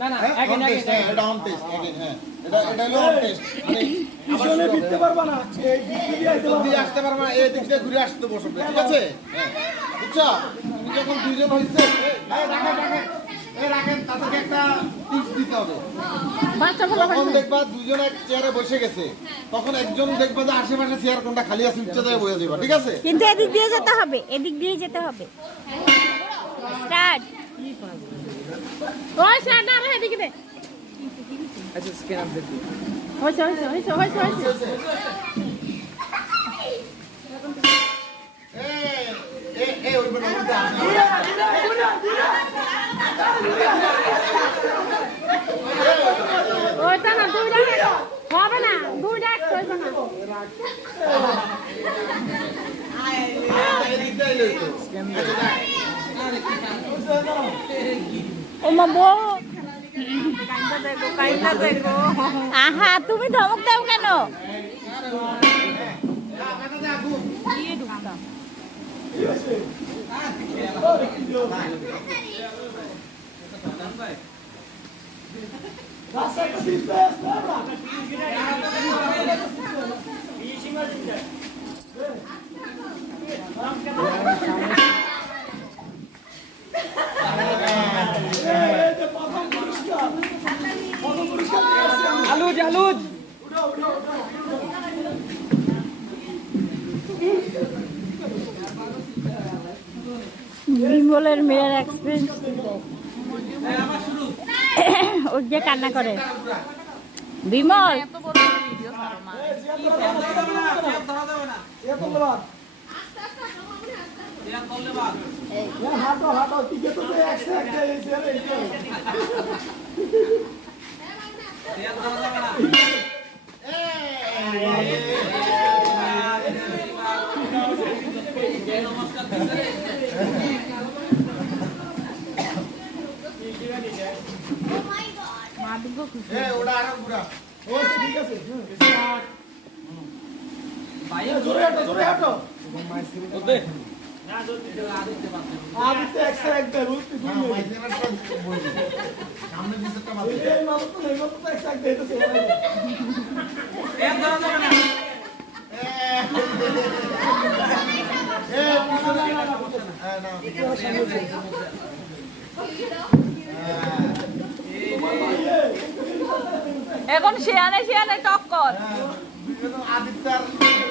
না না হ্যাঁ again, on again, test, হ্যাঁ, again. এটা on test, again, হ্যাঁ। এটা হলো on test, মানে পিছনে ফিরতে পারবা না এই দিক দিয়ে আইতে এদিক দিয়ে পারবা আসতে পারবে না, এই দিক দিয়ে ঘুরে আসতে বসবে, ঠিক আছে? হ্যাঁ। বুঝছো? তুমি যখন দুইজন হইছে, রাখেন, তাদেরকে একটা টিপস দিতে হবে। যখন দেখবা দুইজন এক চেয়ারে বসে গেছে, তখন একজন দেখবা যে আশেপাশে চেয়ার কোনটা খালি আছে, উচ্চ জায়গায় বসে যাবা, ঠিক আছে? কিন্তু এদিক দিয়ে যেতে হবে, এদিক দিয়ে যেতে হবে। স্টার্ট। ওই স্যার না রে এদিকে দে আচ্ছা স্ক্যান আপ দেখি হইছে ওইবার মধ্যে আসো। ওইটা না দুইটা হবে না দুইটা হইছে না এদিক দিয়ে এলো তো। ও মা বউ, আহা তুমি ধমক দাও কেন? রাস্তাটা দিতে আসবে না এই যে প্রথম পুরস্কার নিয়ে আসছি আমি। আলুজ আলুজ বিমলের মেয়ের এক্সপিরিয়েন্স ওর যে কান্না করে। বিমল এ ধন্যবাদ হাঁটো হাঁটো টিকে তো একশো একটা এসে ওটা আরো ঘুরা। ঠিক আছে জোরে হাঁটো জোরে হাঁটো আদিতে একশো একটা বুঝতে সামনে পিছনটা মাথা। এই মাত্র তো এই মাত্র তো একশো একটা হইতেছে এখন শিয়ানে শিয়ানে টক্কর। আদিত্যার